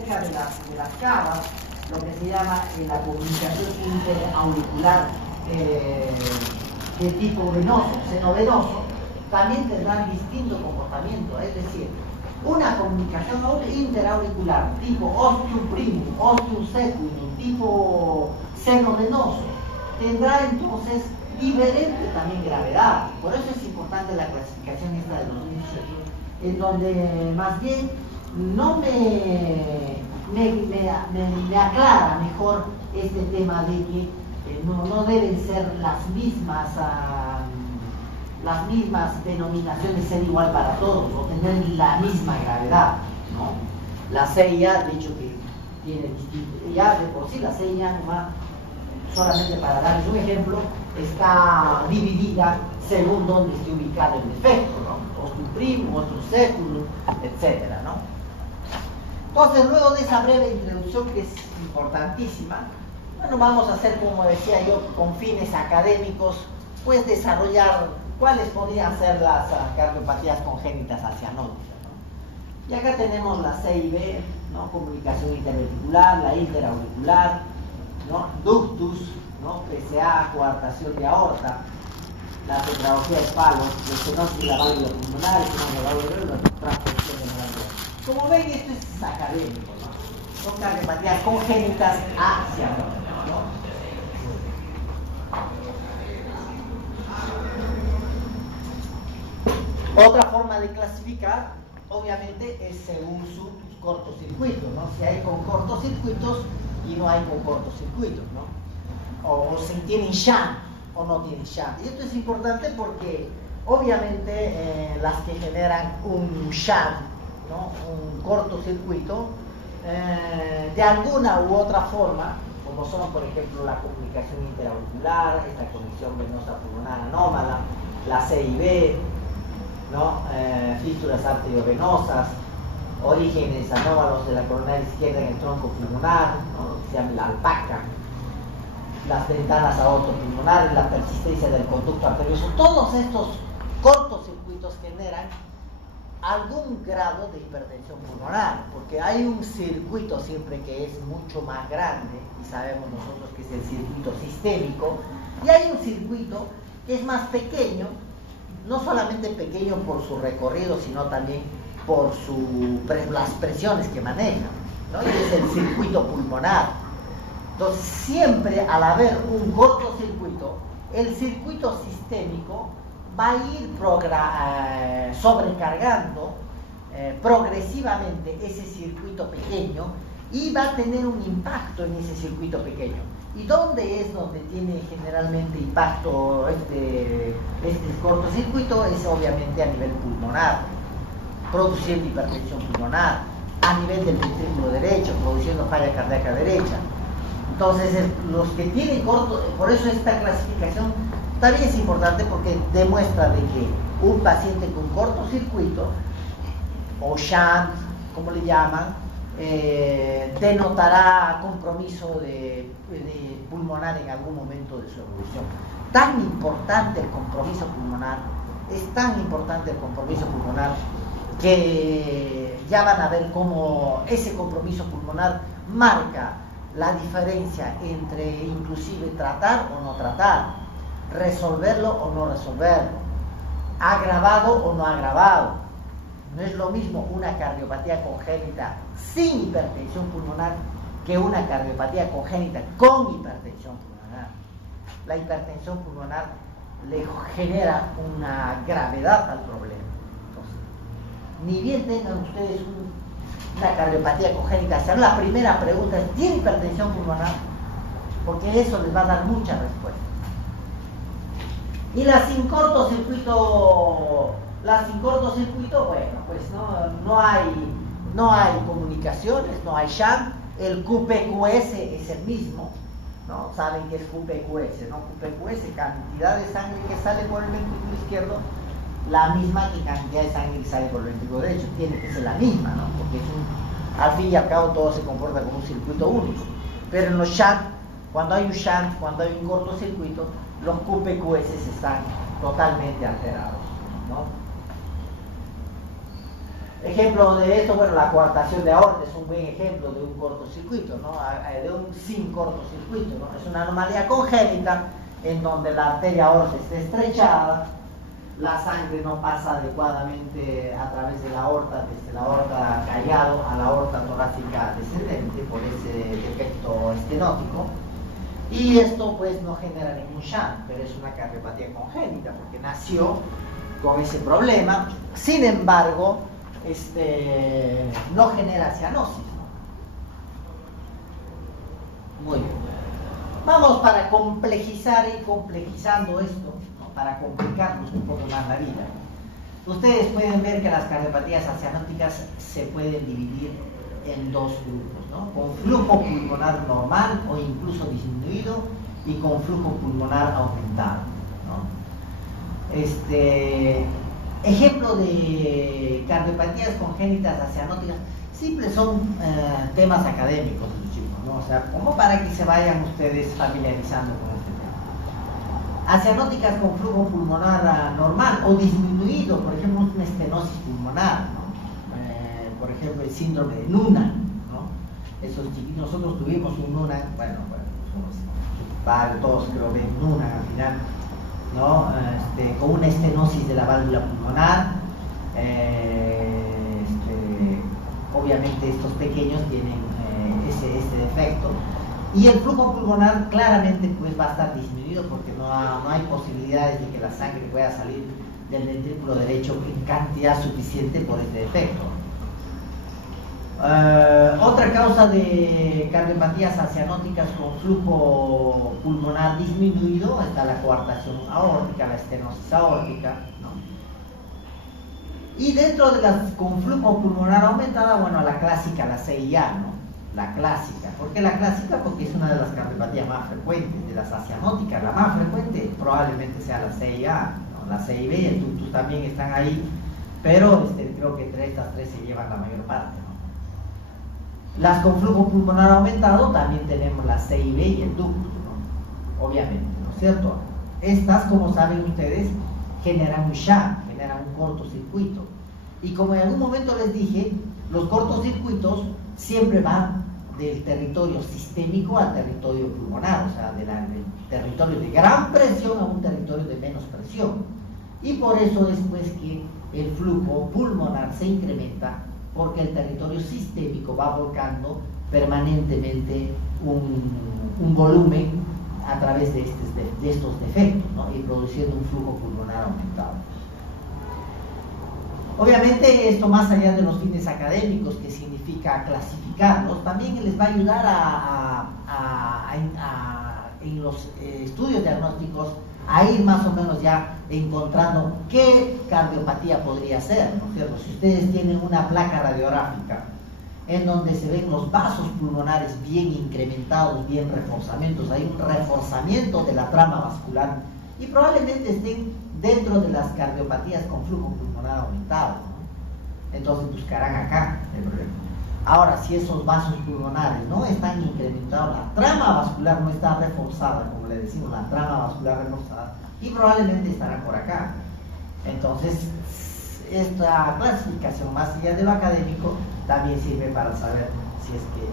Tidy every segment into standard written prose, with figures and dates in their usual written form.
cerca de las cavas, lo que se llama la comunicación interauricular de tipo venoso, senovenoso, también tendrán distinto comportamiento. Es decir, una comunicación interauricular tipo ostium primum, ostium secundum, tipo senovenoso, tendrá entonces diferente también gravedad. Por eso es importante la clasificación esta de 2007, en donde más bien no me aclara mejor este tema de que no deben ser las mismas denominaciones, ser igual para todos o tener la misma gravedad, ¿no? La CIA, de hecho, que tiene distinto, ya de por sí la CIA nomás, solamente para darles un ejemplo, está dividida según dónde esté ubicado el defecto, ¿no? Ostium primum, ostium secundum, etcétera, ¿no? Entonces, luego de esa breve introducción que es importantísima, bueno, vamos a hacer, como decía yo, con fines académicos, pues desarrollar cuáles podrían ser las cardiopatías congénitas acianóticas, ¿no? Y acá tenemos la C y B, ¿no? Comunicación interventricular, la interauricular, ¿no? Ductus, ¿no? PCA, coartación de aorta, la tetralogía de palos, la estenosis de la válvula pulmonar, la válvula de transposición de la válvula. Como ven, esto es académico, ¿no? Son cardiopatías congénitas acianóticas, ¿no? Otra forma de clasificar, obviamente, es según su cortocircuito, ¿no? Si hay con cortocircuitos y no hay con cortocircuitos, ¿no? O si tienen shunt o no tienen shunt. Y esto es importante porque, obviamente, las que generan un shunt, ¿no? Un cortocircuito, de alguna u otra forma, como son, por ejemplo, la comunicación interauricular, esta conexión venosa pulmonar anómala, la CIB, ¿no? Fístulas arteriovenosas, orígenes anómalos de la coronaria izquierda en el tronco pulmonar, ¿no? Lo que se llama la alpaca, las ventanas aortopulmonares, la persistencia del conducto arterioso. Todos estos cortocircuitos generan algún grado de hipertensión pulmonar, porque hay un circuito siempre que es mucho más grande, y sabemos nosotros que es el circuito sistémico, y hay un circuito que es más pequeño, no solamente pequeño por su recorrido, sino también por las presiones que maneja, ¿no? Y es el circuito pulmonar. Entonces, siempre al haber un cortocircuito, el circuito sistémico va a ir sobrecargando progresivamente ese circuito pequeño y va a tener un impacto en ese circuito pequeño. ¿Y dónde es donde tiene generalmente impacto este cortocircuito? Es obviamente a nivel pulmonar, produciendo hipertensión pulmonar, a nivel del ventrículo derecho, produciendo falla cardíaca derecha. Entonces, los que tienen por eso esta clasificación también es importante, porque demuestra de que un paciente con cortocircuito, o shunt, como le llaman, denotará compromiso de pulmonar en algún momento de su evolución. Tan importante el compromiso pulmonar, es tan importante el compromiso pulmonar, que ya van a ver cómo ese compromiso pulmonar marca la diferencia entre inclusive tratar o no tratar, resolverlo o no resolverlo, agravado o no agravado. No es lo mismo una cardiopatía congénita sin hipertensión pulmonar que una cardiopatía congénita con hipertensión pulmonar. La hipertensión pulmonar le genera una gravedad al problema. Entonces, ni bien tengan ustedes una cardiopatía congénita, será la primera pregunta es: ¿tiene hipertensión pulmonar? Porque eso les va a dar mucha respuesta. Y la sin cortocircuito, bueno, pues no hay comunicaciones, no hay shunt. El QPQS es el mismo, ¿no? Saben que es QPQS, ¿no? QPQS, cantidad de sangre que sale por el ventrículo izquierdo, la misma que cantidad de sangre que sale por el ventrículo derecho, tiene que ser la misma, ¿no? Porque al fin y al cabo todo se comporta como un circuito único. Pero en los shunt, cuando hay un shunt, cuando hay un cortocircuito, los QPQS están totalmente alterados, ¿no? Ejemplo de esto, bueno, la coartación de aorta es un buen ejemplo de un cortocircuito, ¿no? De un sin cortocircuito, ¿no? Es una anomalía congénita en donde la arteria aorta está estrechada, la sangre no pasa adecuadamente a través de la aorta, desde la aorta callado a la aorta torácica descendente por ese defecto estenótico, y esto pues no genera ningún shunt, pero es una cardiopatía congénita porque nació con ese problema. Sin embargo, no genera cianosis, ¿no? Muy bien. Vamos para complejizar y complejizando esto, ¿no? Para complicarnos un poco más la vida. Ustedes pueden ver que las cardiopatías acianóticas se pueden dividir en dos grupos, ¿no? Con flujo pulmonar normal o incluso disminuido y con flujo pulmonar aumentado, ¿no? Ejemplo de cardiopatías congénitas acianóticas, simples son temas académicos, chicos, ¿no? O sea, como para que se vayan ustedes familiarizando con este tema. Acianóticas con flujo pulmonar normal o disminuido, por ejemplo, una estenosis pulmonar, ¿no? Por ejemplo, el síndrome de Noonan, ¿no? Nosotros tuvimos un Noonan, bueno, todos creo que Noonan al final, ¿no? Con una estenosis de la válvula pulmonar. Obviamente estos pequeños tienen ese defecto, y el flujo pulmonar claramente pues va a estar disminuido porque no hay posibilidades de que la sangre pueda salir del ventrículo derecho en cantidad suficiente por este defecto. Otra causa de cardiopatías acianóticas con flujo pulmonar disminuido está la coartación aórtica, la estenosis aórtica, ¿no? Y dentro de las con flujo pulmonar aumentada, bueno, la clásica, la CIA, ¿no? La clásica. ¿Por qué la clásica? Porque es una de las cardiopatías más frecuentes, de las acianóticas. La más frecuente probablemente sea la CIA, ¿no? La CIB y el ductus también están ahí, pero creo que entre estas tres se llevan la mayor parte, ¿no? Las con flujo pulmonar aumentado también tenemos la CIB y el ductus, ¿no? Obviamente, ¿no es cierto? Estas, como saben ustedes, generan un shunt, generan un cortocircuito. Y como en algún momento les dije, los cortocircuitos siempre van del territorio sistémico al territorio pulmonar, o sea, del territorio de gran presión a un territorio de menos presión. Y por eso es pues que el flujo pulmonar se incrementa, porque el territorio sistémico va volcando permanentemente un volumen a través de estos defectos, ¿no? Y produciendo un flujo pulmonar aumentado. Obviamente esto, más allá de los fines académicos, que significa clasificarlos, también les va a ayudar en los estudios diagnósticos a ir más o menos ya encontrando qué cardiopatía podría ser, ¿no es cierto? Si ustedes tienen una placa radiográfica en donde se ven los vasos pulmonares bien incrementados, bien reforzamientos, hay un reforzamiento de la trama vascular, y probablemente estén dentro de las cardiopatías con flujo pulmonar aumentado, ¿no? Entonces buscarán acá el problema. Ahora, si esos vasos pulmonares no están incrementados, la trama vascular no está reforzada, como le decimos, la trama vascular reforzada, y probablemente estará por acá. Entonces, esta clasificación, más allá de lo académico, también sirve para saber si es que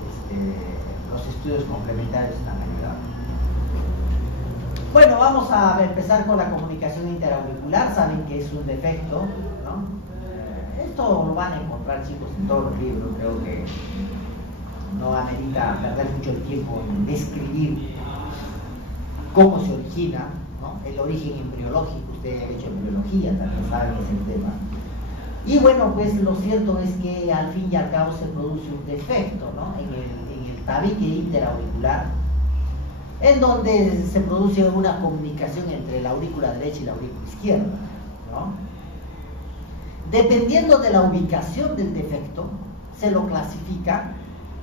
los estudios complementarios están ayudando. Bueno, vamos a empezar con la comunicación interauricular. Saben que es un defecto, ¿no? Esto lo van a encontrar, chicos, en todos los libros. Creo que no amerita perder mucho el tiempo en describir cómo se origina, ¿no? El origen embriológico. Ustedes han hecho embriología, también saben ese tema. Y bueno, pues lo cierto es que al fin y al cabo se produce un defecto, ¿no? en el tabique interauricular, en donde se produce una comunicación entre la aurícula derecha y la aurícula izquierda, ¿no? Dependiendo de la ubicación del defecto, se lo clasifica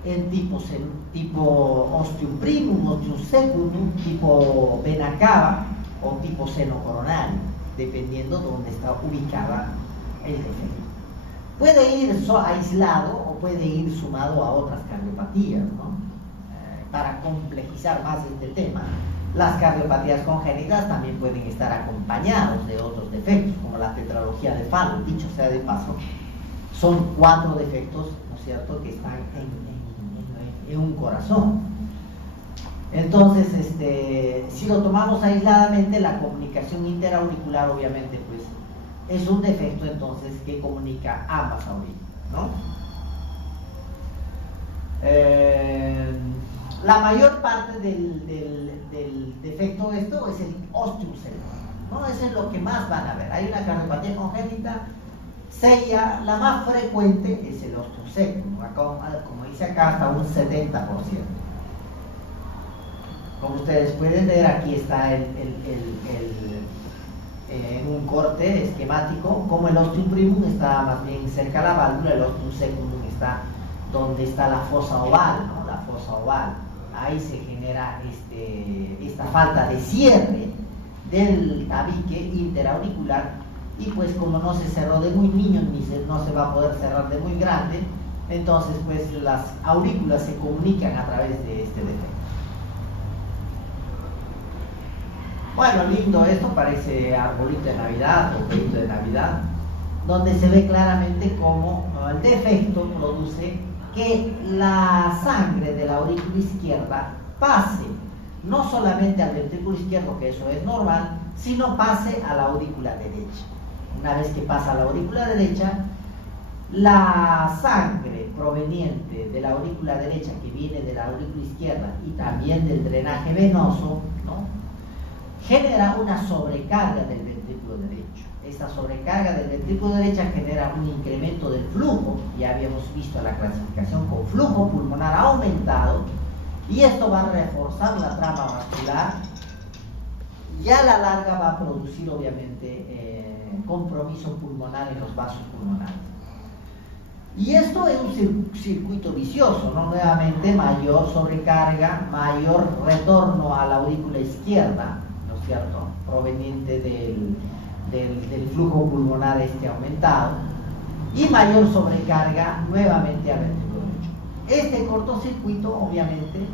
en tipo ostium primum, ostium secundum, tipo vena cava o tipo seno coronario, dependiendo de dónde está ubicada el defecto. Puede ir aislado o puede ir sumado a otras cardiopatías, ¿no? Para complejizar más este tema, las cardiopatías congénitas también pueden estar acompañados de otros defectos, como la tetralogía de Fallot. Dicho sea de paso, son 4 defectos, ¿no es cierto?, que están en un corazón. Entonces, si lo tomamos aisladamente, la comunicación interauricular obviamente pues es un defecto entonces que comunica ambas aurículas, ¿no? La mayor parte del defecto esto es el osteocéfalo, ¿no? Eso es lo que más van a ver. Hay una cardiopatía congénita seria, la más frecuente es el osteocéfalo, como dice acá, hasta un 70%. Como ustedes pueden ver, aquí está en un corte esquemático, como el ostium primum está más bien cerca de la válvula, el ostium secundum está donde está la fosa oval, ¿no? La fosa oval. Ahí se genera esta falta de cierre del tabique interauricular, y pues como no se cerró de muy niño ni no se va a poder cerrar de muy grande, entonces pues las aurículas se comunican a través de este defecto. Bueno, lindo esto, parece arbolito de Navidad o pelito de Navidad, donde se ve claramente cómo el defecto produce que la sangre de la aurícula izquierda pase no solamente al ventrículo izquierdo, que eso es normal, sino pase a la aurícula derecha. Una vez que pasa a la aurícula derecha, la sangre proveniente de la aurícula derecha, que viene de la aurícula izquierda y también del drenaje venoso, ¿no?, genera una sobrecarga del ventrículo derecho. Esta sobrecarga del ventrículo derecho genera un incremento del flujo, ya habíamos visto la clasificación con flujo pulmonar aumentado, y esto va a reforzar la trama vascular y a la larga va a producir obviamente compromiso pulmonar en los vasos pulmonares. Y esto es un circuito vicioso, ¿no? Nuevamente mayor sobrecarga, mayor retorno a la aurícula izquierda, ¿no es cierto?, proveniente del flujo pulmonar aumentado, y mayor sobrecarga nuevamente al ventrículo derecho. Este cortocircuito obviamente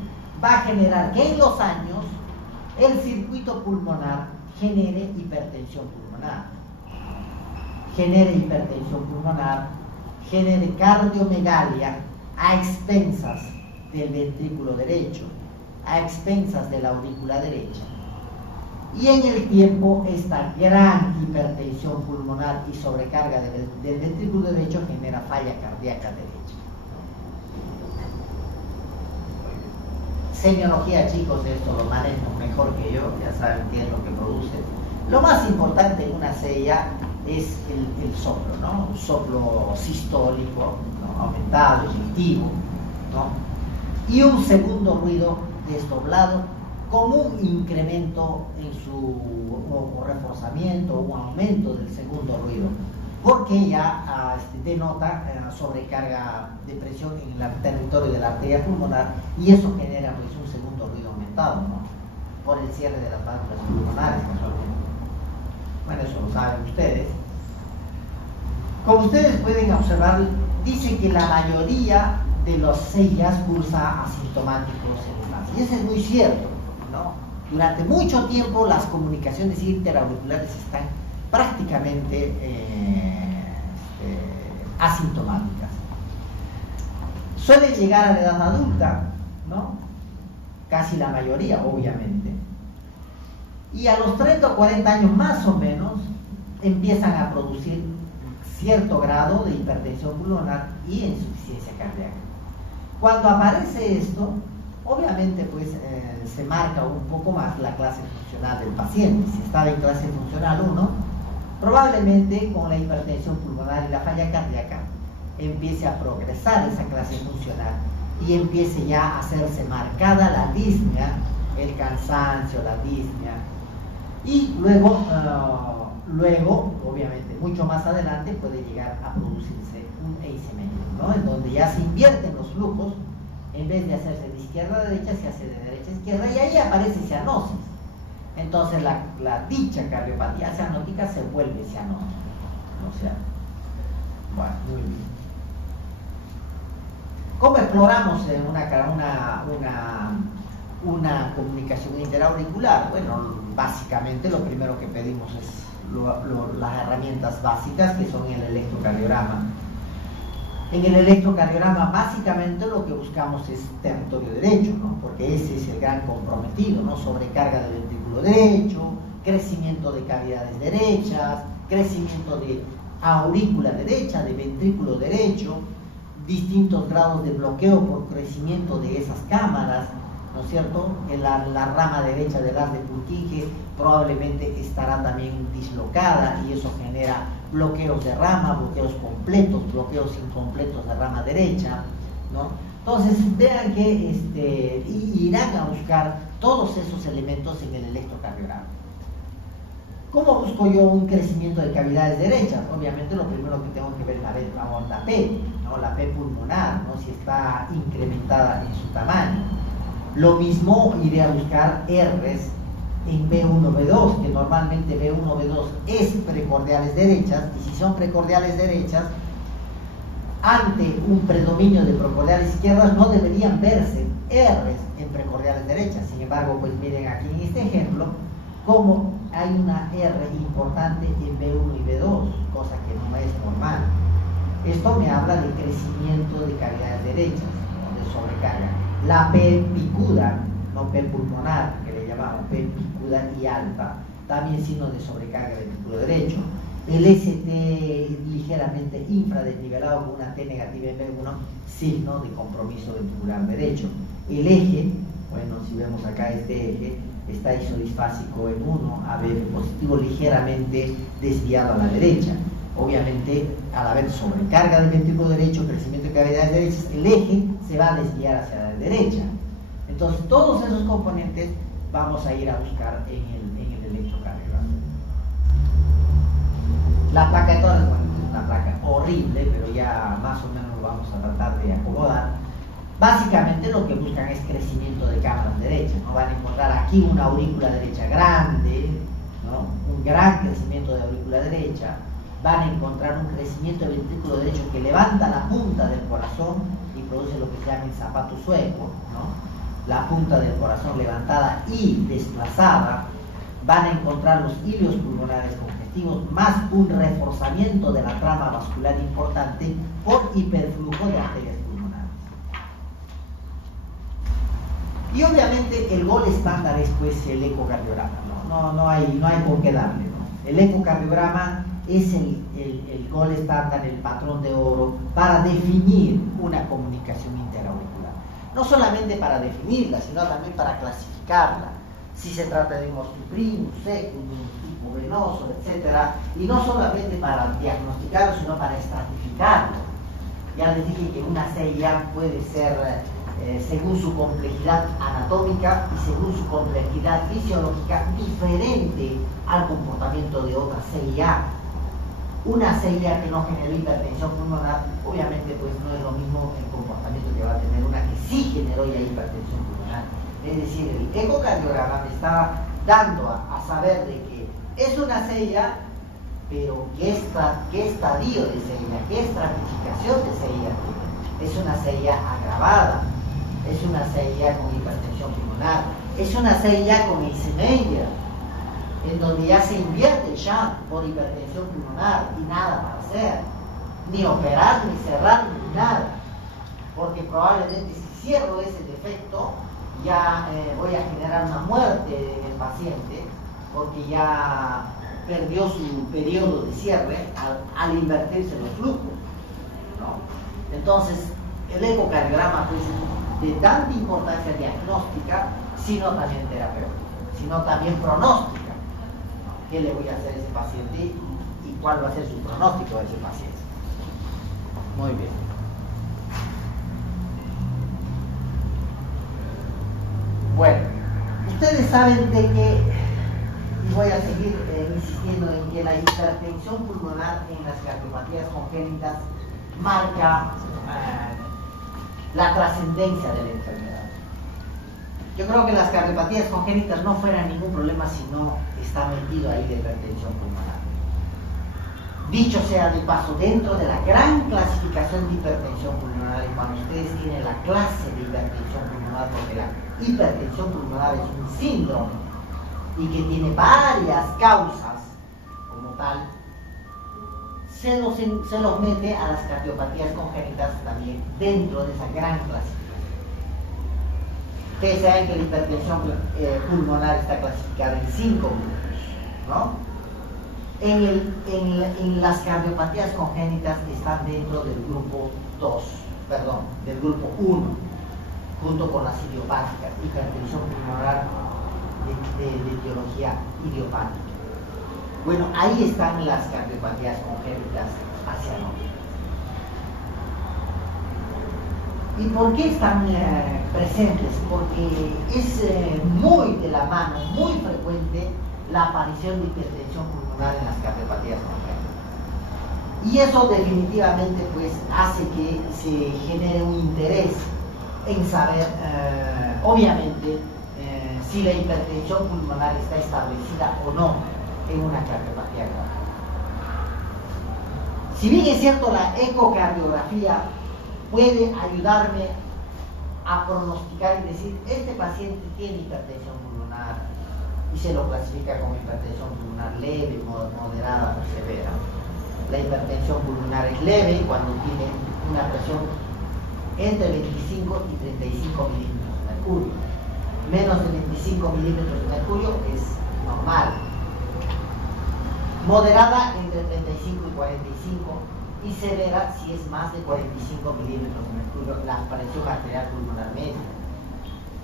va a generar que en los años el circuito pulmonar genere hipertensión pulmonar, genere cardiomegalia a expensas del ventrículo derecho, a expensas de la aurícula derecha. Y en el tiempo esta gran hipertensión pulmonar y sobrecarga del ventrículo derecho genera falla cardíaca derecha. Semiología, chicos, esto lo manejo mejor que yo, ya saben qué es lo que produce. Lo más importante en una sella es el soplo, ¿no? Un soplo sistólico, ¿no?, aumentado, eyectivo, ¿no?, y un segundo ruido desdoblado con un incremento en o reforzamiento o un aumento del segundo ruido, porque ya denota sobrecarga de presión en el territorio de la arteria pulmonar, y eso genera pues un segundo ruido aumentado, ¿no?, por el cierre de las válvulas pulmonares casualmente. Bueno, eso lo saben ustedes. Como ustedes pueden observar, dice que la mayoría de los sellas cursa asintomáticos en el vaso, y eso es muy cierto, ¿no? Durante mucho tiempo las comunicaciones interauriculares están prácticamente asintomáticas. Suelen llegar a la edad adulta, ¿no?, casi la mayoría obviamente, y a los 30 o 40 años más o menos empiezan a producir cierto grado de hipertensión pulmonar y insuficiencia cardíaca. Cuando aparece esto, obviamente pues se marca un poco más la clase funcional del paciente. Si estaba en clase funcional 1, probablemente con la hipertensión pulmonar y la falla cardíaca empiece a progresar esa clase funcional y empiece ya a hacerse marcada la disnea, el cansancio, la disnea, y luego obviamente mucho más adelante puede llegar a producirse un asymmetry, ¿no?, en donde ya se invierten los flujos. En vez de hacerse de izquierda a derecha, se hace de derecha a izquierda, y ahí aparece cianosis. Entonces la dicha cardiopatía cianótica se vuelve cianótica, ¿no es cierto? Bueno, muy bien. ¿Cómo exploramos una comunicación interauricular? Bueno, básicamente lo primero que pedimos es las herramientas básicas, que son el electrocardiograma. En el electrocardiograma básicamente lo que buscamos es territorio derecho, ¿no? Porque ese es el gran comprometido, ¿no? Sobrecarga del ventrículo derecho, crecimiento de cavidades derechas, crecimiento de aurícula derecha, de ventrículo derecho, distintos grados de bloqueo por crecimiento de esas cámaras, ¿no es cierto? La rama derecha del haz de Purkinje probablemente estará también dislocada y eso genera bloqueos de rama, bloqueos completos, bloqueos incompletos de rama derecha, ¿no? Entonces vean que irán a buscar todos esos elementos en el electrocardiograma. ¿Cómo busco yo un crecimiento de cavidades derechas? Obviamente lo primero que tengo que ver es la P, ¿no? La P pulmonar, ¿no? Si está incrementada en su tamaño. Lo mismo iré a buscar R's en B1, B2, que normalmente B1, B2 es precordiales derechas, y si son precordiales derechas, ante un predominio de precordiales izquierdas no deberían verse R's en precordiales derechas. Sin embargo, pues miren aquí en este ejemplo, cómo hay una R importante en B1 y B2, cosa que no es normal. Esto me habla de crecimiento de cavidades derechas, ¿no? De sobrecarga. La P picuda, no P pulmonar, que le llamamos P picuda y alta, también signo de sobrecarga del ventrículo derecho. El ST ligeramente infradesnivelado con una T negativa en B1, signo de compromiso ventricular derecho. El eje, bueno, si vemos acá este eje, está isodisfásico en 1, AB positivo ligeramente desviado a la derecha. Obviamente, al haber sobrecarga del ventrículo derecho, crecimiento de cavidades derechas, el eje se va a desviar hacia la derecha. Entonces, todos esos componentes vamos a ir a buscar en el electrocardiograma. La placa de Torres, bueno, es una placa horrible, pero ya más o menos lo vamos a tratar de acomodar. Básicamente lo que buscan es crecimiento de cámaras derechas, ¿no? Van a encontrar aquí una aurícula derecha grande, ¿no? Un gran crecimiento de aurícula derecha. Van a encontrar un crecimiento de ventrículo derecho que levanta la punta del corazón y produce lo que se llama el zapato sueco, ¿no? La punta del corazón levantada y desplazada. Van a encontrar los hilios pulmonares congestivos más un reforzamiento de la trama vascular importante por hiperflujo de arterias pulmonares. Y obviamente el gol estándar es pues el ecocardiograma, no hay por qué darle, ¿no? El ecocardiograma es el gol estándar, el patrón de oro para definir una comunicación interauricular. No solamente para definirla, sino también para clasificarla. Si se trata de un osteoprim, un seco, un tipo venoso, etc. Y no solamente para diagnosticarlo, sino para estratificarlo. Ya les dije que una CIA puede ser, según su complejidad anatómica y según su complejidad fisiológica, diferente al comportamiento de otra CIA. Una CIA que no genera hipertensión pulmonar, obviamente pues no es lo mismo el comportamiento que va a tener una que sí generó ya hipertensión pulmonar. Es decir, el ecocardiograma me está dando a saber de que es una CIA, pero ¿qué estadio de CIA, qué estratificación de CIA tiene? Es una CIA agravada, es una CIA con hipertensión pulmonar, es una CIA con Eisenmenger, en donde ya se invierte el shunt por hipertensión pulmonar y nada para hacer, ni operar, ni cerrar, ni nada, porque probablemente si cierro ese defecto ya voy a generar una muerte en el paciente, porque ya perdió su periodo de cierre al invertirse los flujos, ¿no? Entonces el ecocardiograma pues de tanta importancia diagnóstica, sino también terapéutica, sino también pronóstica. ¿Qué le voy a hacer a ese paciente y cuál va a ser su pronóstico de ese paciente? Muy bien. Bueno, ustedes saben de que, y voy a seguir insistiendo en que la hipertensión pulmonar en las cardiopatías congénitas marca la trascendencia de la enfermedad. Yo creo que las cardiopatías congénitas no fueran ningún problema si no está metido ahí de hipertensión pulmonar. Dicho sea de paso, dentro de la gran clasificación de hipertensión pulmonar, y cuando ustedes tienen la clase de hipertensión pulmonar, porque la hipertensión pulmonar es un síndrome y que tiene varias causas como tal, se los mete a las cardiopatías congénitas también dentro de esa gran clasificación. Ustedes saben que la hipertensión pulmonar está clasificada en 5 grupos, ¿no? En las cardiopatías congénitas están dentro del grupo 2, perdón, del grupo 1, junto con las idiopáticas, hipertensión pulmonar de etiología idiopática. Bueno, ahí están las cardiopatías congénitas hacia el norte. ¿Y por qué están presentes? Porque es muy de la mano, muy frecuente la aparición de hipertensión pulmonar en las cardiopatías congénitas. Y eso definitivamente pues hace que se genere un interés en saber, obviamente, si la hipertensión pulmonar está establecida o no en una cardiopatía grave. Si bien es cierto, la ecocardiografía puede ayudarme a pronosticar y decir, este paciente tiene hipertensión pulmonar y se lo clasifica como hipertensión pulmonar leve, moderada o severa. La hipertensión pulmonar es leve cuando tiene una presión entre 25 y 35 milímetros de mercurio. Menos de 25 milímetros de mercurio es normal. Moderada entre 35 y 45 y severa si es más de 45 milímetros de mercurio la presión arterial pulmonar media.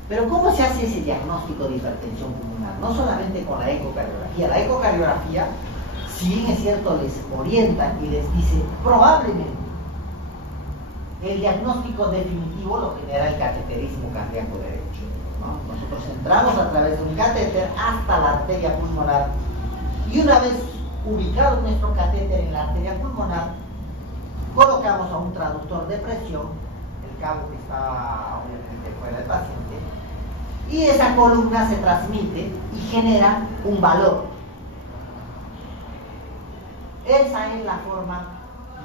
Pero ¿cómo se hace ese diagnóstico de hipertensión pulmonar? No solamente con la ecocardiografía. La ecocardiografía, si bien es cierto, les orienta y les dice probablemente el diagnóstico definitivo lo genera el cateterismo cardíaco derecho, ¿no? Nosotros entramos a través de un catéter hasta la arteria pulmonar y una vez ubicado nuestro catéter en la arteria pulmonar, colocamos a un traductor de presión, el cabo que está obviamente fuera del paciente, y esa columna se transmite y genera un valor. Esa es la forma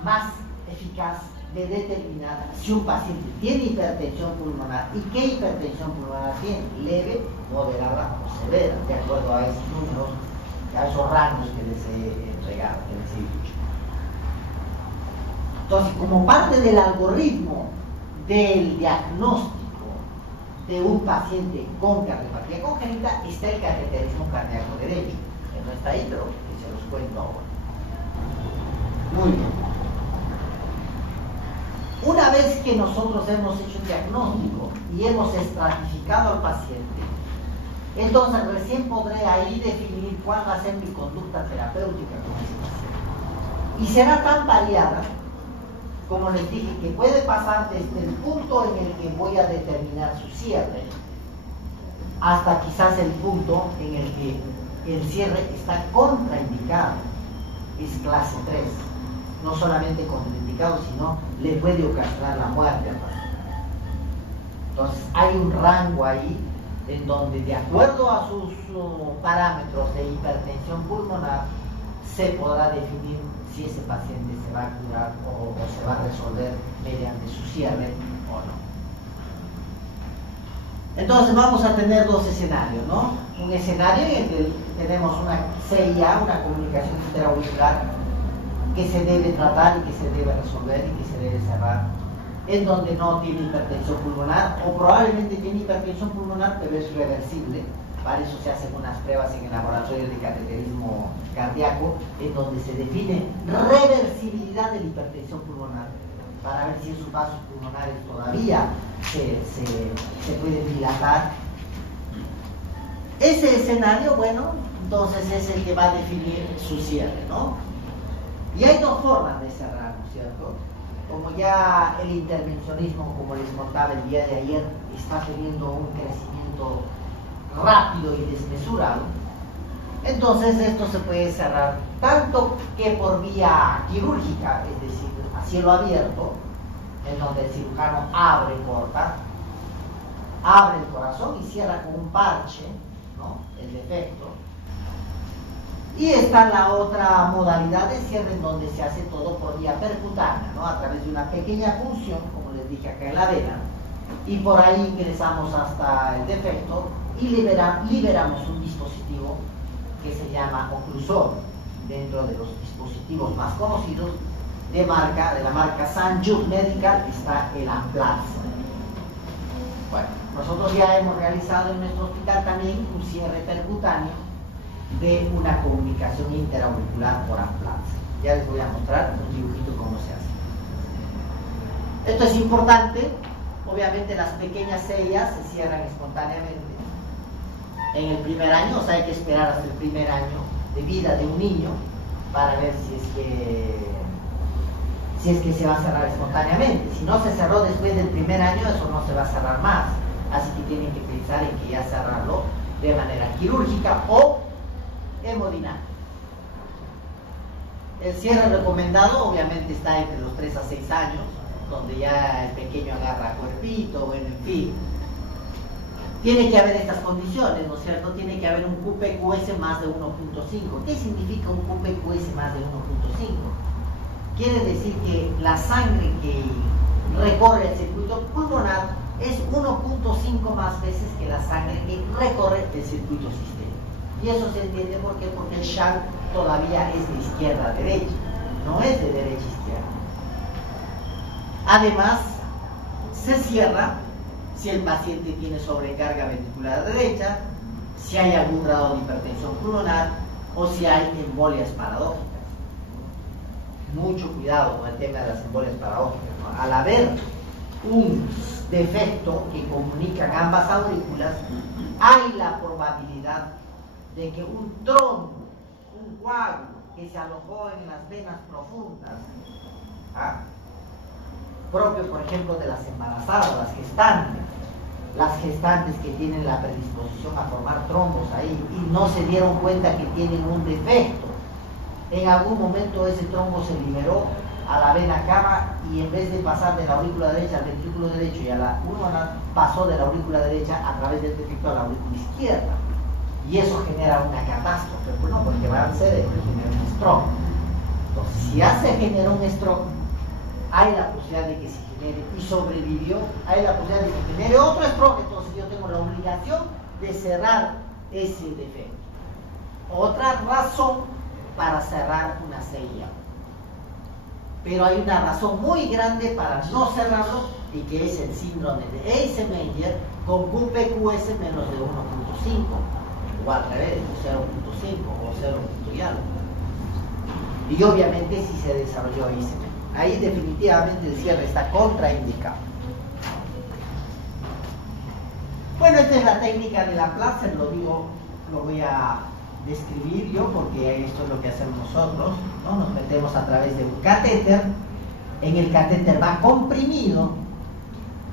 más eficaz de determinar si un paciente tiene hipertensión pulmonar y qué hipertensión pulmonar tiene, leve, moderada o severa, de acuerdo a esos números, a esos rangos que les he entregado, que les he dicho. Entonces, como parte del algoritmo del diagnóstico de un paciente con cardiopatía congénita está el cateterismo cardíaco derecho, que no está ahí, pero que se los cuento ahora. Muy bien. Una vez que nosotros hemos hecho el diagnóstico y hemos estratificado al paciente, entonces recién podré ahí definir cuál va a ser mi conducta terapéutica con ese paciente. Y será tan variada, como les dije, que puede pasar desde el punto en el que voy a determinar su cierre hasta quizás el punto en el que el cierre está contraindicado, es clase 3. No solamente contraindicado, sino le puede ocasionar la muerte al paciente. Entonces hay un rango ahí en donde, de acuerdo a sus parámetros de hipertensión pulmonar, se podrá definir si ese paciente se va a curar o se va a resolver mediante su cierre o no. Entonces vamos a tener dos escenarios, ¿no? Un escenario en el que tenemos una CIA, una comunicación interauricular, que se debe tratar y que se debe resolver y que se debe cerrar, en donde no tiene hipertensión pulmonar o probablemente tiene hipertensión pulmonar pero es reversible. Para eso se hacen unas pruebas en el laboratorio de cateterismo cardíaco en donde se define reversibilidad de la hipertensión pulmonar para ver si esos vasos pulmonares todavía se pueden dilatar. Ese escenario, bueno, entonces es el que va a definir su cierre, ¿no? Y hay dos formas de cerrar, ¿no es cierto? Como ya el intervencionismo, como les contaba el día de ayer, está teniendo un crecimiento rápido y desmesurado, entonces esto se puede cerrar tanto que por vía quirúrgica, es decir, a cielo abierto, en donde el cirujano abre, corta, abre el corazón y cierra con un parche, ¿no? El defecto. Y está la otra modalidad de cierre en donde se hace todo por vía percutánea, ¿no? A través de una pequeña punción, como les dije acá en la vena, y por ahí ingresamos hasta el defecto y liberamos un dispositivo que se llama oclusor. dentro de los dispositivos más conocidos de la marca St. Jude Medical está el Amplatz. Bueno, nosotros ya hemos realizado en nuestro hospital también un cierre percutáneo de una comunicación interauricular por Amplatz. Ya les voy a mostrar un dibujito cómo se hace. Esto es importante. Obviamente las pequeñas sellas se cierran espontáneamente en el primer año, o sea, hay que esperar hasta el primer año de vida de un niño para ver si es que se va a cerrar espontáneamente. Si no se cerró después del primer año, eso no se va a cerrar más. Así que tienen que pensar en que ya cerrarlo de manera quirúrgica o hemodinámica. El cierre recomendado obviamente está entre los 3 a 6 años, donde ya el pequeño agarra cuerpito, bueno, en fin. Tiene que haber estas condiciones, ¿no es cierto? Tiene que haber un QPQS más de 1.5. ¿Qué significa un QPQS más de 1.5? Quiere decir que la sangre que recorre el circuito pulmonar es 1.5 más veces que la sangre que recorre el circuito sistémico. Y eso se entiende ¿por qué? Porque el shunt todavía es de izquierda a derecha, no es de derecha a izquierda. Además, se cierra si el paciente tiene sobrecarga ventricular derecha, si hay algún grado de hipertensión pulmonar o si hay embolias paradójicas. Mucho cuidado con el tema de las embolias paradójicas, ¿no? Al haber un defecto que comunican ambas aurículas, hay la probabilidad de que un trombo, un coágulo que se alojó en las venas profundas, propio por ejemplo de las embarazadas, las gestantes que tienen la predisposición a formar trombos ahí y no se dieron cuenta que tienen un defecto, en algún momento ese trombo se liberó a la vena cava y en vez de pasar de la aurícula derecha al ventrículo derecho y a la pulmonar, pasó de la aurícula derecha a través del defecto a la aurícula izquierda. Y eso genera una catástrofe, bueno, porque va al cerebro y genera un stroke. Entonces, si ya se generó un stroke, hay la posibilidad de que se genere, y sobrevivió, hay la posibilidad de que genere otro stroke, entonces yo tengo la obligación de cerrar ese defecto. Otra razón para cerrar una sella. Pero hay una razón muy grande para no cerrarlo, y que es el síndrome de Eisenmenger con QPQS menos de 1.5. O al revés, 0.5 o 0. y algo. Y obviamente si se desarrolló Eisenmenger. Ahí definitivamente el cierre está contraindicado. Bueno, esta es la técnica de Amplatz, lo voy a describir yo porque esto es lo que hacemos nosotros, ¿no? Nos metemos a través de un catéter, en el catéter va comprimido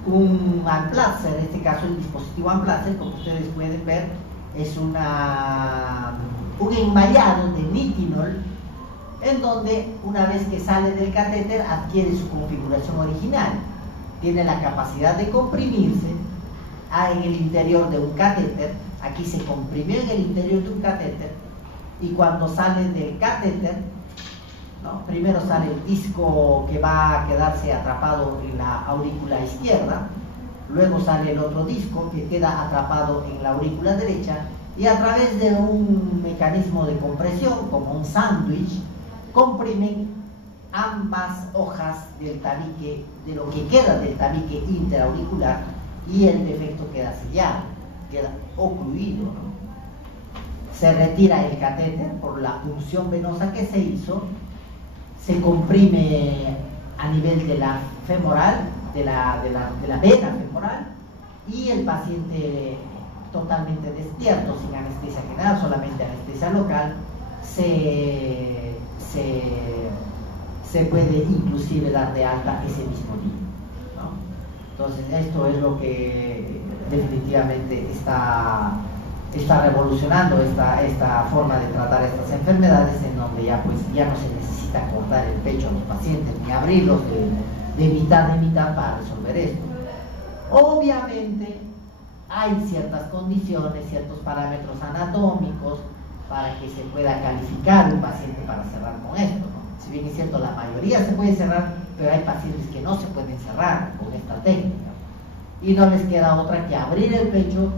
un Amplatz, en este caso el dispositivo Amplatz, como ustedes pueden ver, es un enmallado de nitinol, en donde una vez que sale del catéter adquiere su configuración original. Tiene la capacidad de comprimirse en el interior de un catéter. Aquí se comprimió en el interior de un catéter y cuando sale del catéter, ¿no? Primero sale el disco que va a quedarse atrapado en la aurícula izquierda, luego sale el otro disco que queda atrapado en la aurícula derecha y a través de un mecanismo de compresión como un sándwich comprimen ambas hojas del tabique, de lo que queda del tabique interauricular, y el defecto queda sellado, queda ocluido, ¿no? Se retira el catéter por la punción venosa que se hizo, se comprime a nivel de la femoral, de la vena femoral, y el paciente totalmente despierto, sin anestesia general, solamente anestesia local, se puede inclusive dar de alta ese mismo día, ¿no? Entonces esto es lo que definitivamente está revolucionando esta forma de tratar estas enfermedades, en donde ya no se necesita cortar el pecho a los pacientes ni abrirlos de mitad a mitad para resolver esto. Obviamente hay ciertas condiciones, ciertos parámetros anatómicos para que se pueda calificar un paciente para cerrar con esto, ¿no? Si bien es cierto, la mayoría se puede cerrar, pero hay pacientes que no se pueden cerrar con esta técnica y no les queda otra que abrir el pecho,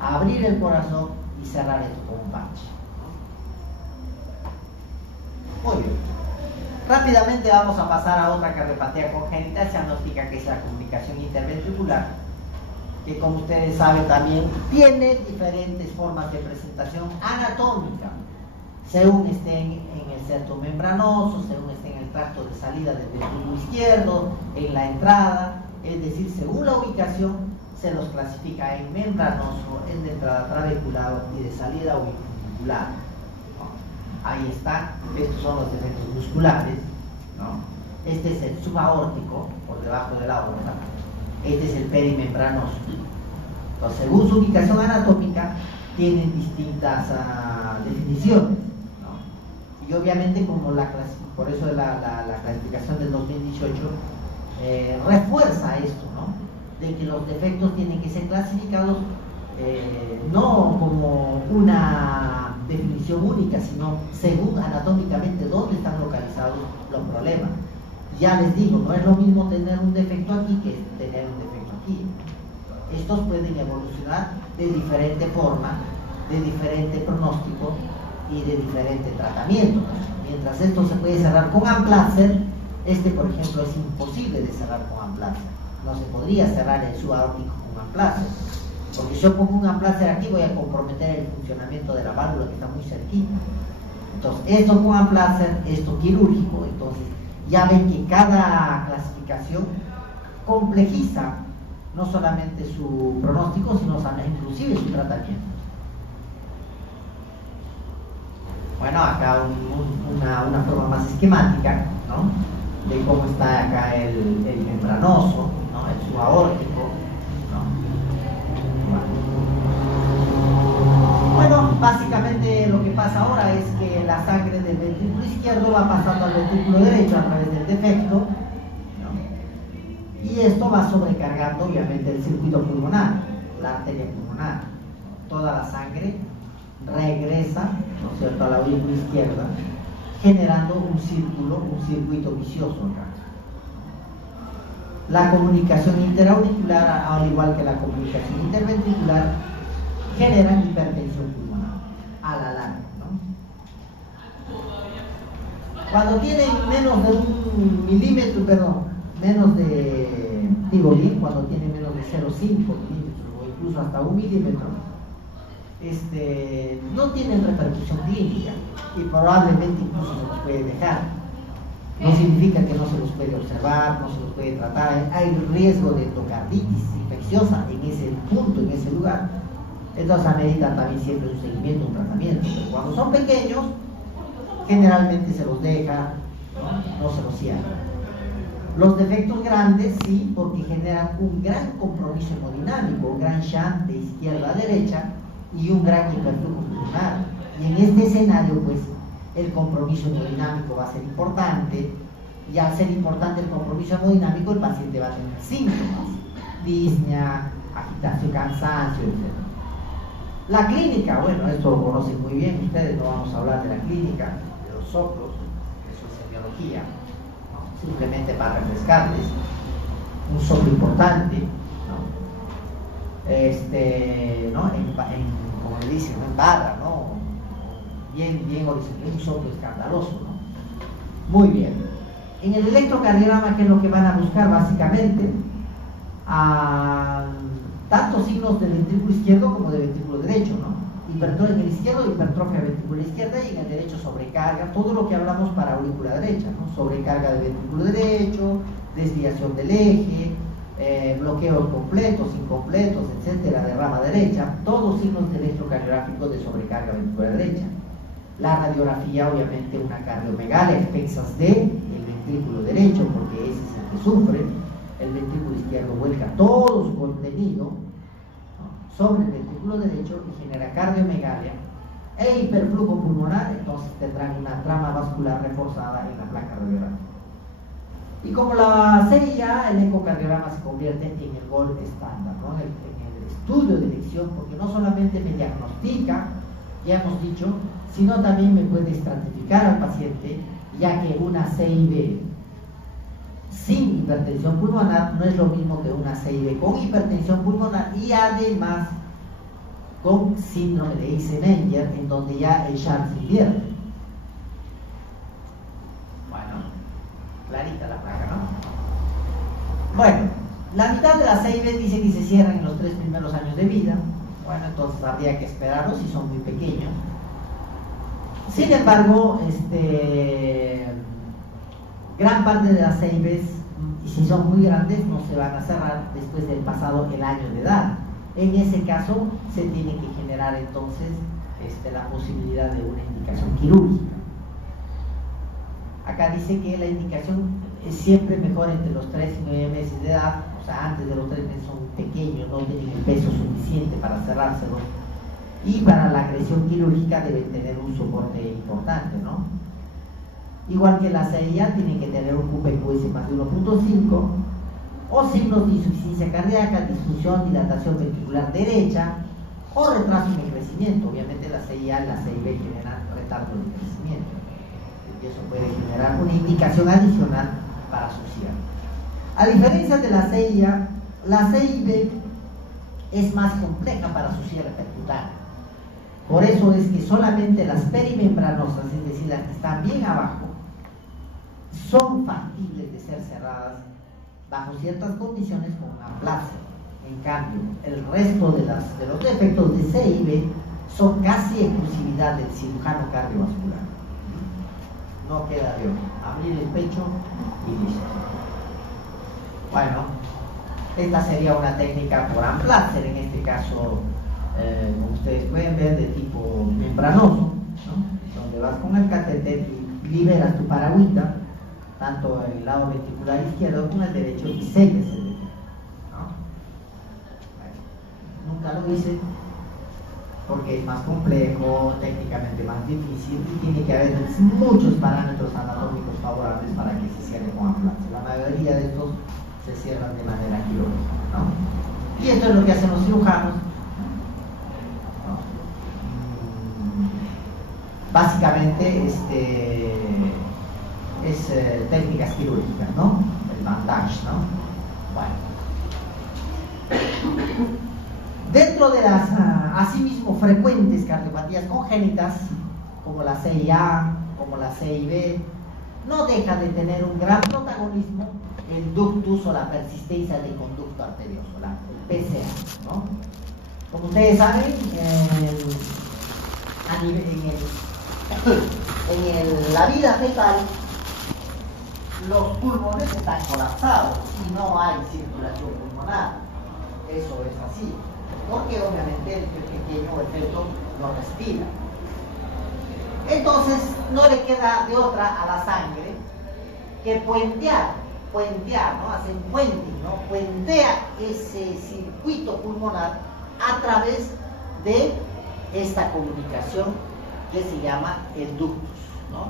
abrir el corazón y cerrar esto con un parche. Muy bien. Rápidamente vamos a pasar a otra cardiopatía congénita cianótica, que es la comunicación interventricular, que como ustedes saben también tiene diferentes formas de presentación anatómica, según estén en el septo membranoso, según estén en el tracto de salida del ventrículo izquierdo, en la entrada, es decir, según la ubicación se los clasifica en membranoso, en de entrada trabecular y de salida auricular. Ahí está, estos son los defectos musculares, ¿no? Este es el subaórtico, por debajo de la aorta, este es el perimembranoso. Entonces, según su ubicación anatómica, tienen distintas definiciones, ¿no? Y obviamente, como por eso la clasificación del 2018 refuerza esto, ¿no? De que los defectos tienen que ser clasificados no como una definición única, sino según anatómicamente dónde están localizados los problemas. Ya les digo, no es lo mismo tener un defecto aquí que tener un defecto aquí. Estos pueden evolucionar de diferente forma, de diferente pronóstico y de diferente tratamiento. Mientras esto se puede cerrar con Amplatzer, este por ejemplo es imposible de cerrar con Amplatzer. No se podría cerrar el subaórtico con Amplatzer, porque si yo pongo un Amplatzer aquí voy a comprometer el funcionamiento de la válvula que está muy cerquita. Entonces esto con Amplatzer, esto quirúrgico. Entonces ya ven que cada clasificación complejiza no solamente su pronóstico, sino inclusive su tratamiento. Bueno, acá una forma más esquemática, ¿no? De cómo está acá el membranoso, ¿no? El subaórtico, ¿no? Bueno, básicamente lo que pasa ahora es que la sangre del ventrículo izquierdo va pasando al ventrículo derecho a través del defecto, ¿no? Y esto va sobrecargando obviamente el circuito pulmonar, la arteria pulmonar. Toda la sangre regresa, ¿no es cierto?, a la aurícula izquierda, generando un circuito vicioso acá. La comunicación interauricular, al igual que la comunicación interventricular, generan hipertensión pulmonar a la larga, ¿no? Cuando tienen menos de 1 milímetro, cuando tienen menos de 0,5 milímetros o incluso hasta 1 milímetro, no tienen repercusión clínica y probablemente incluso se los puede dejar. No significa que no se los puede observar, no se los puede tratar. Hay riesgo de endocarditis infecciosa en ese punto, en ese lugar. Entonces ameritan también siempre un seguimiento, un tratamiento. Pero cuando son pequeños, generalmente se los deja, no se los cierra. Los defectos grandes sí, porque generan un gran compromiso hemodinámico, un gran shunt de izquierda a derecha y un gran hiperflujo pulmonar. Y en este escenario, pues, el compromiso hemodinámico va a ser importante, y al ser importante el compromiso hemodinámico, el paciente va a tener síntomas: disnea, agitación, cansancio, etc. La clínica, bueno, esto lo conocen muy bien ustedes, no vamos a hablar de la clínica, de los soplos, eso es biología, ¿no? Simplemente para refrescarles, un soplo importante, ¿no? Como le dicen, en barra, ¿no? Bien horizontal, un soplo escandaloso, ¿no? Muy bien. En el electrocardiograma, ¿qué es lo que van a buscar? Básicamente, tanto signos del ventrículo izquierdo como del ventrículo derecho, ¿no? En el izquierdo, hipertrofia ventricular izquierda, y en el derecho, sobrecarga, todo lo que hablamos para aurícula derecha, ¿no? Sobrecarga del ventrículo derecho, desviación del eje, bloqueos completos, incompletos, etcétera, de rama derecha, todos signos de electrocardiográfico de sobrecarga ventricular derecha. La radiografía, obviamente, una cardiomegalia expensas del ventrículo derecho, porque ese es el que sufre. El ventrículo izquierdo vuelca todo su contenido, ¿no?, sobre el ventrículo derecho y genera cardiomegalia e hiperflujo pulmonar. Entonces tendrán una trama vascular reforzada en la placa radiográfica. Y como la serie ya, el ecocardiograma se convierte en el gold estándar, ¿no? En el estudio de elección, porque no solamente me diagnostica, ya hemos dicho, sino también me puede estratificar al paciente, ya que una CIB sin hipertensión pulmonar no es lo mismo que una CIB con hipertensión pulmonar y además con síndrome de Eisenmenger, en donde ya el shunt se invierte. Bueno, la mitad de las CIB dice que se cierran en los 3 primeros años de vida. Bueno, entonces habría que esperarlos si son muy pequeños. Sin embargo, gran parte de las CIBs, y si son muy grandes, no se van a cerrar después del pasado el año de edad. En ese caso, se tiene que generar entonces la posibilidad de una indicación quirúrgica. Acá dice que la indicación es siempre mejor entre los 3 y 9 meses de edad, o sea, antes de los 3 meses son pequeños, no tienen el peso suficiente para cerrárselo, y para la agresión quirúrgica deben tener un soporte importante, ¿no? Igual que la CIA, tienen que tener un QPQS más de 1.5, o signos de insuficiencia cardíaca, disfunción, dilatación ventricular derecha, o retraso en el crecimiento. Obviamente la CIA y la CIB generan retardo de crecimiento, y eso puede generar una indicación adicional para su cierre. A diferencia de la CIA, la CIB es más compleja para su cierre percutáneo. Por eso es que solamente las perimembranosas, es decir, las que están bien abajo, son factibles de ser cerradas bajo ciertas condiciones con aplasia. En cambio, el resto de los defectos de CIB son casi exclusividad del cirujano cardiovascular. No queda de otra, abrir el pecho y listo. Bueno, esta sería una técnica por aplasia, en este caso, como ustedes pueden ver, de tipo membranoso, ¿no? Donde vas con el catéter y liberas tu paragüita, tanto el lado ventricular izquierdo como el derecho, y sellas el defecto, ¿no? Bueno, nunca lo hice porque es más complejo, técnicamente más difícil, y tiene que haber muchos parámetros anatómicos favorables para que se cierre con aplasia. La mayoría de estos se cierran de manera quirúrgica, ¿no? Y esto es lo que hacen los cirujanos, ¿no? Básicamente es técnicas quirúrgicas, ¿no? El bandage, ¿no? Bueno, dentro de las asimismo frecuentes cardiopatías congénitas, como la CIA, como la CIB, no deja de tener un gran protagonismo el ductus o la persistencia del conducto arterioso, el PCA, ¿no? Como ustedes saben, la vida fetal, los pulmones están colapsados y no hay circulación pulmonar. Eso es así, porque obviamente el pequeño o el feto no respira. Entonces no le queda de otra a la sangre que puentear, ¿no? Hacen puenting, ¿no? Puentea ese circuito pulmonar a través de esta comunicación que se llama el ductus, ¿no?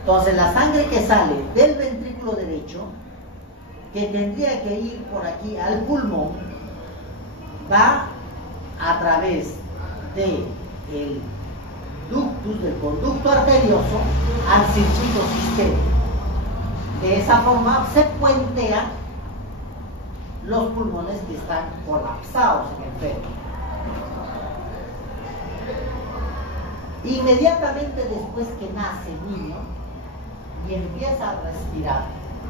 Entonces la sangre que sale del ventrículo derecho, que tendría que ir por aquí al pulmón, va a través del ductus, del conducto arterioso, al circuito sistémico. De esa forma se puentean los pulmones que están colapsados en el feto. Inmediatamente después que nace el niño y empieza a respirar,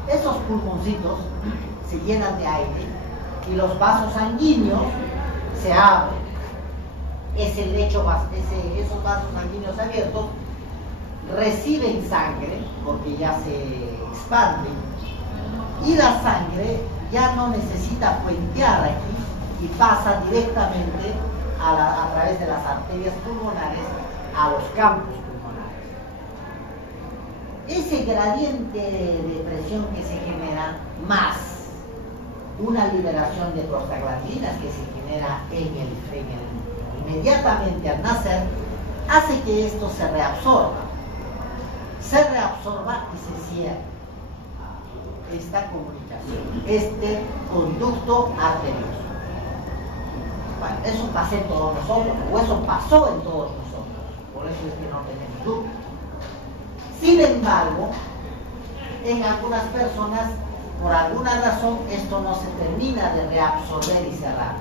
esos pulmoncitos se llenan de aire y los vasos sanguíneos se abren. Esos vasos sanguíneos abiertos reciben sangre porque ya se expanden, y la sangre ya no necesita puentear aquí y pasa directamente a través de las arterias pulmonares a los campos pulmonares. Ese gradiente de presión que se genera, más una liberación de prostaglandinas que se genera inmediatamente al nacer, hace que esto se reabsorba y se cierre esta comunicación, este conducto arterioso. Bueno, eso pasa en todos nosotros, o eso pasó en todos nosotros, por eso es que no tenemos duda. Sin embargo, en algunas personas, por alguna razón, esto no se termina de reabsorber y cerrar.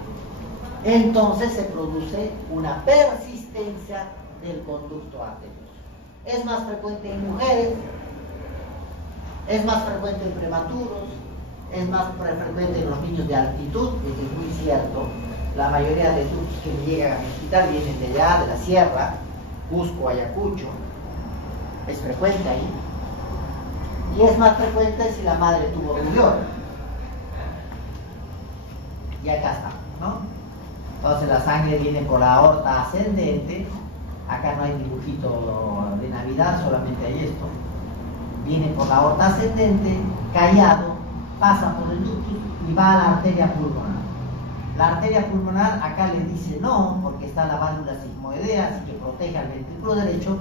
Entonces se produce una persistencia del conducto arterioso. Es más frecuente en mujeres, es más frecuente en prematuros, es más frecuente en los niños de altitud, eso es muy cierto. La mayoría de ductus que me llegan a mi hospital vienen de allá, de la sierra, Cusco, Ayacucho, es frecuente ahí. Y es más frecuente si la madre tuvo riñón. Y acá está, ¿no? Entonces la sangre viene por la aorta ascendente. Acá no hay dibujito de Navidad, solamente hay esto. Viene por la aorta ascendente, callado, pasa por el ductus y va a la arteria pulmonar. La arteria pulmonar acá le dice no, porque está la válvula sigmoidea, así que protege al ventrículo derecho,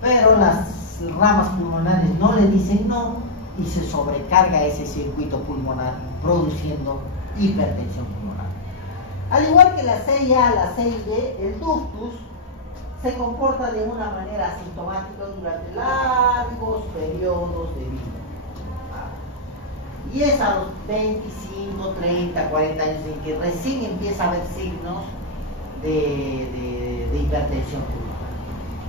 pero las ramas pulmonares no le dicen no y se sobrecarga ese circuito pulmonar, produciendo hipertensión pulmonar. Al igual que la CIA, la CID, el ductus se comporta de una manera asintomática durante largos periodos de vida. Y es a los 25, 30, 40 años en que recién empieza a haber signos de hipertensión pulmonar.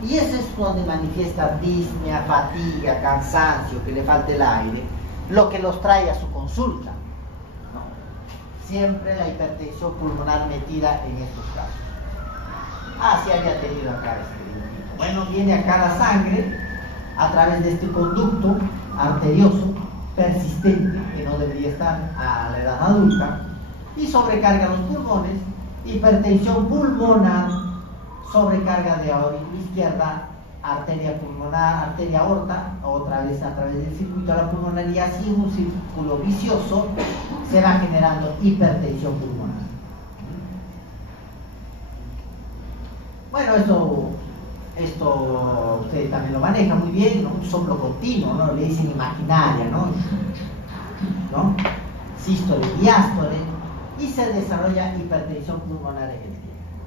Y eso es donde manifiesta disnea, fatiga, cansancio, que le falta el aire, lo que los trae a su consulta, ¿no? Siempre la hipertensión pulmonar metida en estos casos. Sí había tenido acá este dibujito. Bueno, viene acá la sangre a través de este conducto arterioso persistente, que no debería estar a la edad adulta, y sobrecarga los pulmones, hipertensión pulmonar, sobrecarga de aorta izquierda, arteria pulmonar, arteria aorta, otra vez a través del circuito de la pulmonar, y así en un círculo vicioso se va generando hipertensión pulmonar. Bueno, esto usted también lo maneja muy bien, ¿no? Un soplo continuo, ¿no? Le dicen imaginaria, ¿no? Sístole, diástole, y se desarrolla hipertensión pulmonar en el tiempo.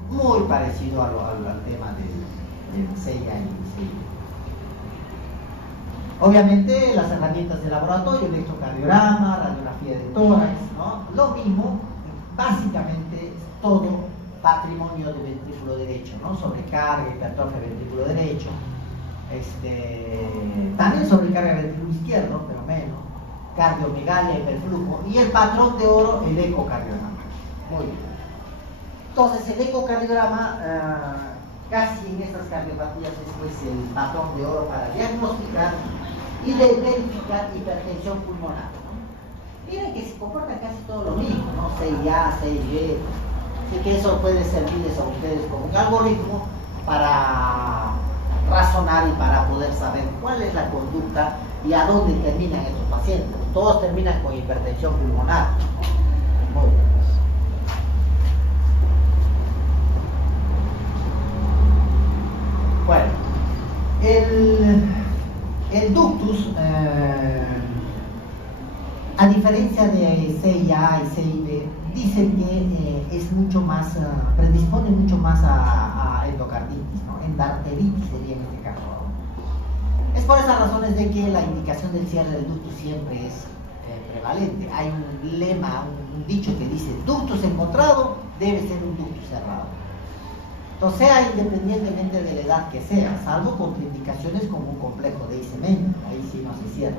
Muy parecido al tema del CIA y CID. Obviamente las herramientas de laboratorio, electrocardiograma, radiografía de tórax, ¿no? Lo mismo, básicamente todo patrimonio del ventrículo derecho, ¿no? Sobrecarga, hipertrofia del ventrículo derecho, también sobrecarga del ventrículo izquierdo, pero menos, cardiomegalia, hiperflujo, y el patrón de oro, el ecocardiograma. Muy bien. Entonces el ecocardiograma, casi en estas cardiopatías es el patrón de oro para diagnosticar y verificar hipertensión pulmonar. Miren que se comporta casi todo lo mismo, ¿no? CIA, CIG. Así que eso puede servirles a ustedes como un algoritmo para razonar y para poder saber cuál es la conducta y a dónde terminan estos pacientes. Todos terminan con hipertensión pulmonar. Muy bien. Bueno, el ductus, a diferencia de CIA y CIB, dicen que es mucho más, predispone mucho más a endocarditis, ¿no? Endarteritis sería en este caso. Es por esas razones de que la indicación del cierre del ductus siempre es prevalente. Hay un lema, un dicho que dice: ductus encontrado debe ser un ductus cerrado. Entonces, sea independientemente de la edad que sea, salvo contraindicaciones como un complejo de cemento, ahí sí no se cierra.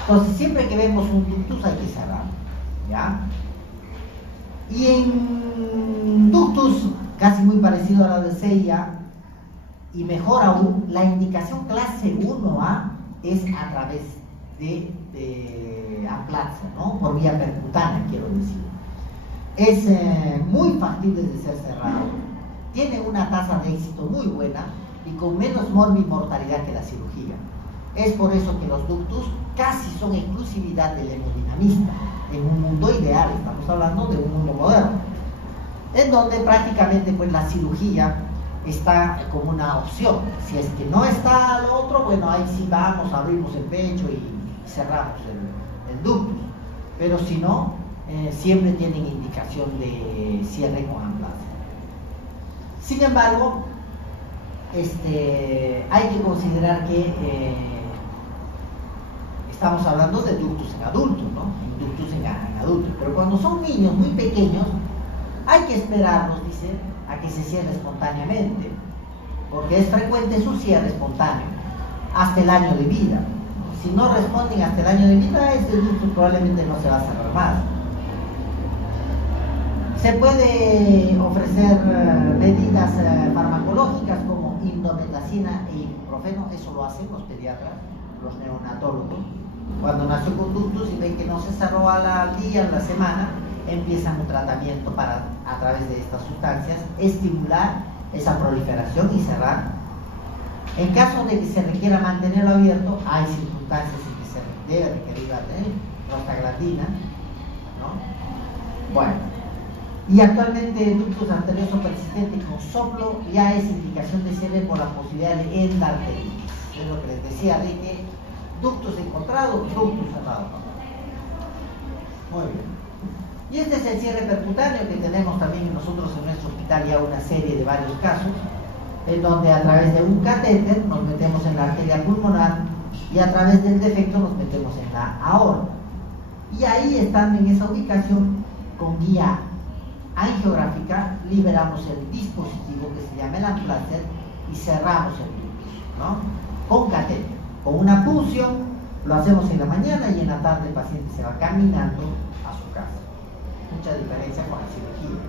Entonces, siempre que vemos un ductus hay que cerrarlo, ¿ya? Y en ductus, casi muy parecido a la de CIA, y mejor aún, la indicación clase 1A es a través de aplasia, ¿no? Por vía percutánea, quiero decir. Es muy factible de ser cerrado, tiene una tasa de éxito muy buena y con menos mortalidad que la cirugía. Es por eso que los ductus casi son exclusividad del hemodinamista. En un mundo ideal, estamos hablando de un mundo moderno, en donde prácticamente pues la cirugía está como una opción. Si es que no está lo otro, bueno, ahí sí vamos, abrimos el pecho y cerramos el ductus. Pero si no, siempre tienen indicación de cierre con aplasia. Sin embargo, hay que considerar que estamos hablando de ductus en adultos, ¿no? Ductus en adultos. Pero cuando son niños muy pequeños, hay que esperarlos, dice, a que se cierre espontáneamente, porque es frecuente su cierre espontáneo hasta el año de vida, si no responden hasta el año de vida, este ducto probablemente no se va a cerrar más. Se puede ofrecer medidas farmacológicas como indometacina e ibuprofeno, eso lo hacen los pediatras, los neonatólogos. Cuando nació con ductus y ven que no se cerró al día, a la semana, empiezan un tratamiento para, a través de estas sustancias, estimular esa proliferación y cerrar. En caso de que se requiera mantenerlo abierto, hay circunstancias en que se debe requerir mantener prostaglandina, ¿no? Bueno, y actualmente el ductus arterioso persistente con soplo ya es indicación de cierre por la posibilidad de endarteritis. Es lo que les decía, de que ductus encontrado, ductus cerrado. Muy bien. Y este es el cierre percutáneo que tenemos también nosotros en nuestro hospital, ya una serie de varios casos, en donde a través de un catéter nos metemos en la arteria pulmonar y a través del defecto nos metemos en la aorta. Y ahí, estando en esa ubicación, con guía angiográfica, liberamos el dispositivo que se llama el Amplatzer y cerramos el ductus, ¿no? Con catéter. Con una punción lo hacemos en la mañana y en la tarde el paciente se va caminando a su casa. Mucha diferencia con la cirugía.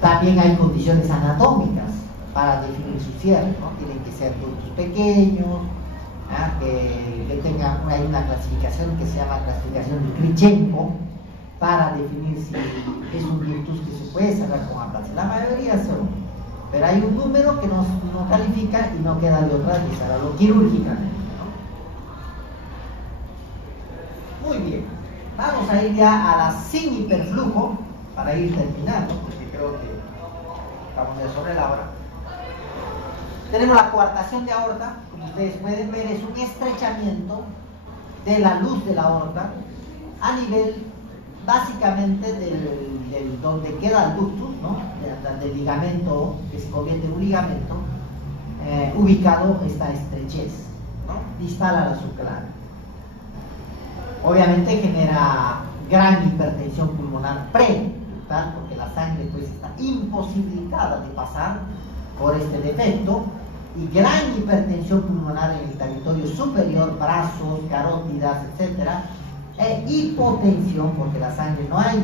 También hay condiciones anatómicas para definir su cierre, ¿no? Tienen que ser ductus pequeños, que tengan una clasificación que se llama clasificación de Krichenko, para definir si es un ductus que se puede cerrar con Amplatzer. La mayoría son, pero hay un número que no califica y no queda de otra que cerrarlo quirúrgicamente, ¿no? Muy bien, vamos a ir ya a la sin hiperflujo para ir terminando, porque creo que estamos ya sobre la hora. Tenemos la coartación de aorta, como ustedes pueden ver, es un estrechamiento de la luz de la aorta a nivel básicamente del donde queda el ductus, ¿no? Del ligamento que se convierte en un ligamento, ubicado esta estrechez, ¿no? Distal a la subclavia. Obviamente genera gran hipertensión pulmonar pre-ductal, porque la sangre pues está imposibilitada de pasar por este defecto, y gran hipertensión pulmonar en el territorio superior, brazos, carótidas, etcétera, e hipotensión, porque la sangre no hay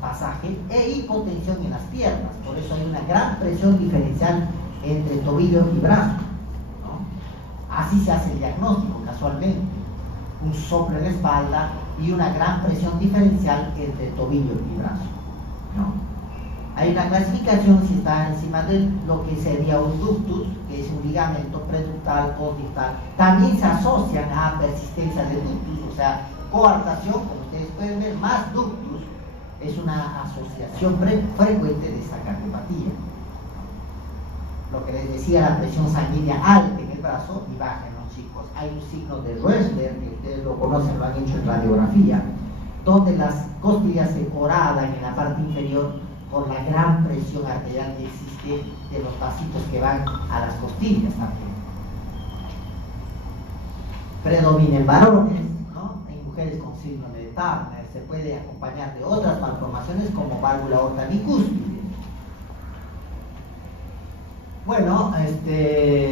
pasaje, e hipotensión en las piernas. Por eso hay una gran presión diferencial entre tobillo y brazo, ¿no? Así se hace el diagnóstico casualmente, un soplo en la espalda y una gran presión diferencial entre tobillo y brazo, ¿no? Hay una clasificación si está encima de lo que sería un ductus, que es un ligamento preductal, postductal. También se asocian a persistencia de ductus, o sea, coartación, como ustedes pueden ver, más ductus, es una asociación frecuente de esta cardiopatía. Lo que les decía, la presión sanguínea alta en el brazo y baja en los chicos. Hay un signo de Rösler, que ustedes lo conocen, lo han hecho en radiografía, donde las costillas se horadan en la parte inferior por la gran presión arterial que existe de los vasitos que van a las costillas también. Predomina en varones, ¿no? En mujeres con síndrome de Turner, se puede acompañar de otras malformaciones como válvula aorta bicúspide. Bueno,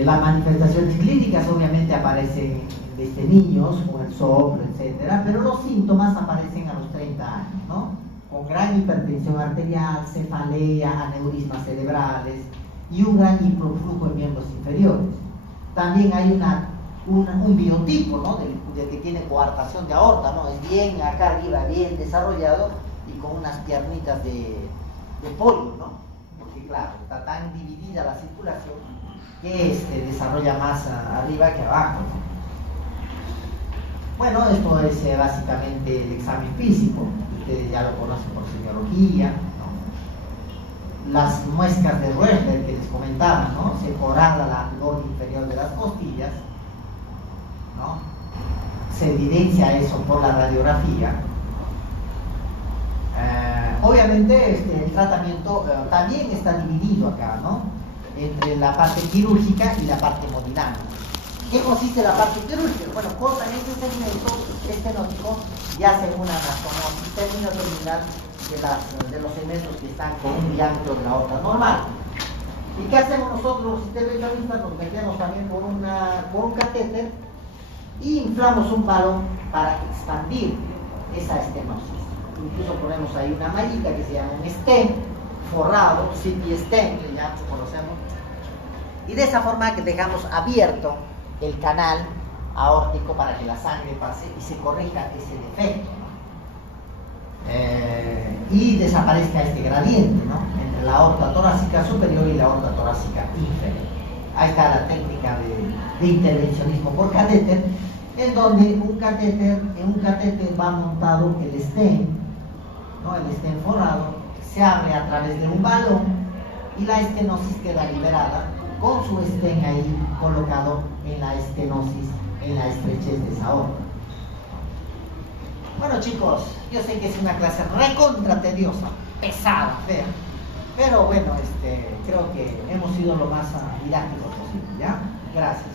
las manifestaciones clínicas obviamente aparecen desde niños con el soplo, etcétera, pero los síntomas aparecen a los 30 años, ¿no? Con gran hipertensión arterial, cefalea, aneurismas cerebrales y un gran hiperflujo en miembros inferiores. También hay un biotipo, ¿no? del que tiene coartación de aorta, ¿no? Es bien acá arriba, bien desarrollado y con unas piernitas de pollo, ¿no? Porque claro, está tan dividida la circulación que desarrolla más arriba que abajo, ¿no? Bueno, esto es básicamente el examen físico, ustedes ya lo conocen por semiología, ¿no? Las muescas de Rösler que les comentaba, ¿no? Se horada la borde inferior de las costillas, ¿no? Se evidencia eso por la radiografía. Obviamente el tratamiento también está dividido acá, ¿no? Entre la parte quirúrgica y la parte hemodinámica. ¿Qué consiste la parte quirúrgica? Bueno, cortan este segmento estenótico y hacen una anastomosis terminal de los segmentos que están con un diámetro de la aorta normal. ¿Y qué hacemos nosotros los intervencionistas? Nos metemos también por un catéter y inflamos un balón para expandir esa estenosis. Incluso ponemos ahí una mallita que se llama un stent forrado, CP stent, ya conocemos, y de esa forma que dejamos abierto el canal aórtico para que la sangre pase y se corrija ese defecto, y desaparezca este gradiente, ¿no?, entre la aorta torácica superior y la aorta torácica inferior. Ahí está la técnica de intervencionismo por catéter, en donde en un catéter va montado el stent, ¿no?, el stent forrado, se abre a través de un balón y la estenosis queda liberada con su stent ahí colocado en la estenosis, en la estrechez de esa aorta. Bueno, chicos, yo sé que es una clase recontra tediosa, pesada, fea, pero bueno, creo que hemos sido lo más didácticos posible, ¿ya? Gracias.